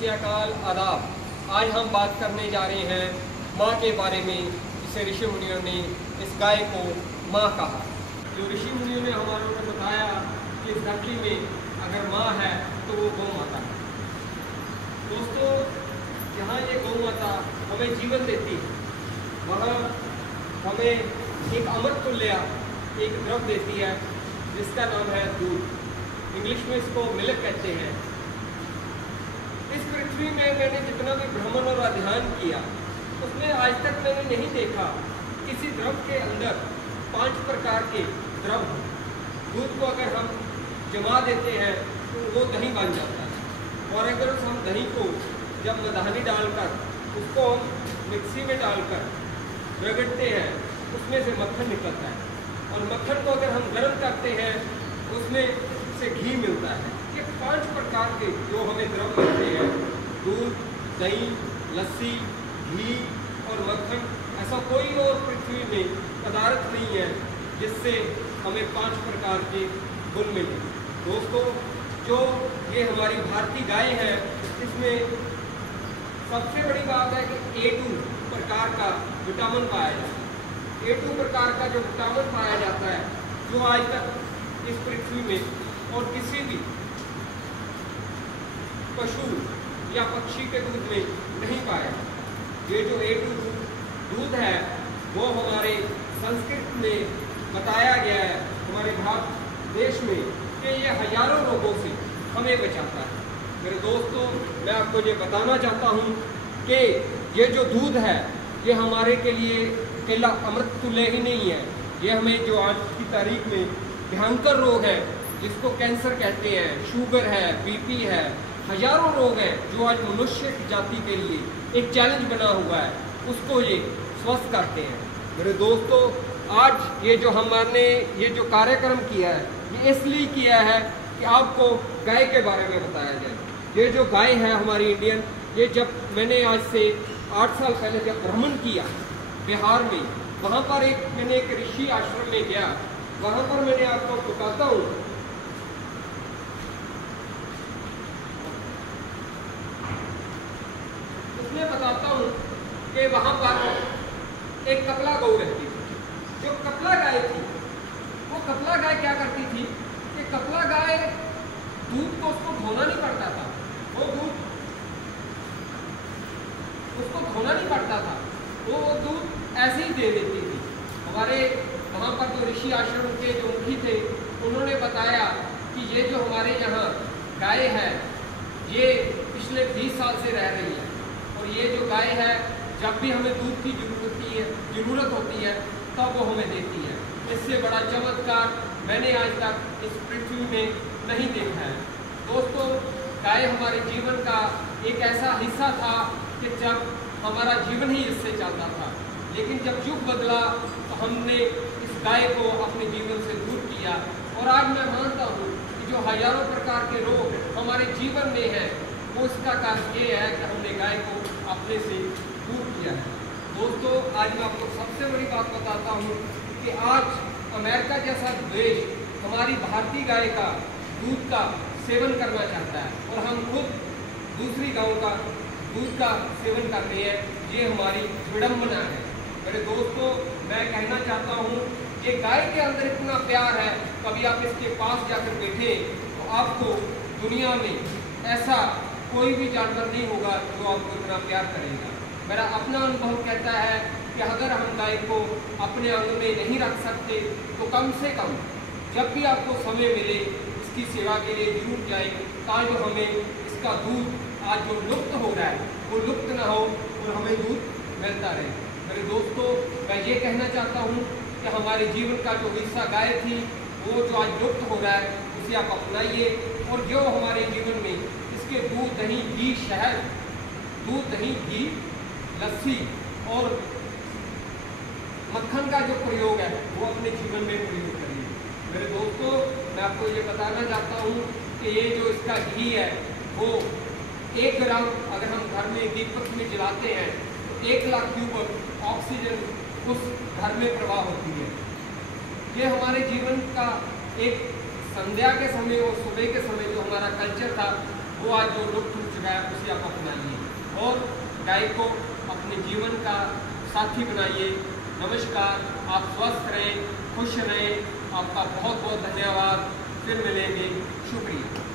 श्री अकाल, आदाब। आज हम बात करने जा रहे हैं माँ के बारे में, जिसे ऋषि मुनियों ने इस गाय को माँ कहा। जो ऋषि मुनियों ने हमारों को बताया कि इस धरती में अगर माँ है तो वो गौ माता है। दोस्तों, जहाँ ये गौ माता हमें जीवन देती है, वहाँ हमें एक अमृत तुल्य एक द्रव देती है जिसका नाम है दूध। इंग्लिश में इसको मिल्क कहते हैं। इस पृथ्वी में मैंने जितना भी भ्रमण और अध्ययन किया, उसमें आज तक मैंने नहीं देखा किसी द्रव के अंदर 5 प्रकार के द्रव। दूध को अगर हम जमा देते हैं तो वो दही बन जाता है, और अगर हम दही को जब मधानी डालकर उसको हम मिक्सी में डालकर रगड़ते हैं, उसमें से मक्खन निकलता है, और मक्खन को अगर हम गर्म करते हैं उसमें से घी मिलता है। ये 5 प्रकार के जो हमें द्रव मिलते हैं, दूध, दही, लस्सी, घी और मक्खन, ऐसा कोई और पृथ्वी में पदार्थ नहीं है जिससे हमें 5 प्रकार के गुण मिले। दोस्तों, जो ये हमारी भारतीय गाय है, इसमें सबसे बड़ी बात है कि A2 प्रकार का विटामिन पाया जाता है। A2 प्रकार का जो विटामिन पाया जाता है, जो आज तक इस पृथ्वी में और किसी भी पशु या पक्षी के दूध में नहीं पाया। ये जो A2 दूध है वो हमारे संस्कृत में बताया गया है, हमारे भारत देश में, कि ये हजारों रोगों से हमें बचाता है। मेरे दोस्तों, मैं आपको ये बताना चाहता हूँ कि ये जो दूध है ये हमारे के लिए केवल अमृत तुल्य ही नहीं है। ये हमें जो आज की तारीख में भयंकर रोग है, जिसको कैंसर कहते हैं, शुगर है, बीपी है, हजारों रोग हैं जो आज मनुष्य की जाति के लिए एक चैलेंज बना हुआ है, उसको ये स्वस्थ करते हैं। मेरे दोस्तों, आज ये जो हमने ये जो कार्यक्रम किया है, ये इसलिए किया है कि आपको गाय के बारे में बताया जाए। ये जो गाय है हमारी इंडियन, ये जब मैंने आज से 8 साल पहले जब भ्रमण किया बिहार में, वहाँ पर मैंने एक ऋषि आश्रम में गया। वहाँ पर मैंने आपको बताता हूँ, उसमें बताता हूँ कि वहाँ पर एक कपला गौ रहती थी। जो कपला गाय थी, वो कपला गाय क्या करती थी कि कपला गाय दूध को उसको धोना नहीं पड़ता था, वो दूध उसको धोना नहीं पड़ता था, वो दूध ऐसे ही दे देती थी। हमारे वहाँ पर जो ऋषि आश्रम के जो मुखी थे, उन्होंने बताया कि ये जो हमारे यहाँ गाय है, ये पिछले 20 साल से रह रही है, और ये जो गाय है जब भी हमें दूध की ज़रूरत होती है तब वो हमें देती है। इससे बड़ा चमत्कार मैंने आज तक इस पृथ्वी में नहीं देखा है। दोस्तों, गाय हमारे जीवन का एक ऐसा हिस्सा था कि जब हमारा जीवन ही इससे चलता था, लेकिन जब युग बदला तो हमने इस गाय को अपने जीवन से दूर किया। और आज मैं मानता हूँ कि जो हजारों प्रकार के रोग हमारे जीवन में हैं, वो इसका कारण ये है कि हमने गाय को अपने से दूर किया है। दोस्तों, आज मैं आपको सबसे बड़ी बात बताता हूँ कि आज अमेरिका जैसा देश हमारी भारतीय गाय का दूध का सेवन करना चाहता है, और हम खुद दूसरी गायों का दूध का सेवन करते हैं। ये हमारी विडंबना है। मेरे दोस्तों, मैं कहना चाहता हूँ, ये गाय के अंदर इतना प्यार है, कभी आप इसके पास जाकर बैठे तो आपको दुनिया में ऐसा कोई भी जानवर नहीं होगा जो आपको इतना प्यार करेगा। मेरा अपना अनुभव कहता है कि अगर हम गाय को अपने आंगन में नहीं रख सकते तो कम से कम जब भी आपको समय मिले इसकी सेवा के लिए जरूर जाए, ताकि हमें इसका दूध आज जो लुप्त हो रहा है वो लुप्त ना हो और हमें दूध मिलता रहे। मेरे दोस्तों, मैं ये कहना चाहता हूँ कि हमारे जीवन का जो हिस्सा गाय थी, वो जो आज लुप्त हो रहा है, उसे आप अपनाइए, और जो हमारे जीवन में इसके दूध, दही, घी, शहद, दूध, दही, घी, लस्सी और मक्खन का जो प्रयोग है वो अपने जीवन में प्रयोग करिए। मेरे दोस्तों, मैं आपको ये बताना चाहता हूँ कि ये जो इसका घी है वो 1 ग्राम अगर हम घर में दीपक में जलाते हैं तो 1 लाख क्यूब ऑक्सीजन उस घर में प्रवाह होती है। ये हमारे जीवन का एक संध्या के समय और सुबह के समय जो हमारा कल्चर था वो आज जो लुप्त हो चुका है, उसे आप गाय को अपने जीवन का साथी बनाइए। नमस्कार, आप स्वस्थ रहें, खुश रहें। आपका बहुत बहुत धन्यवाद। फिर मिलेंगे। शुक्रिया।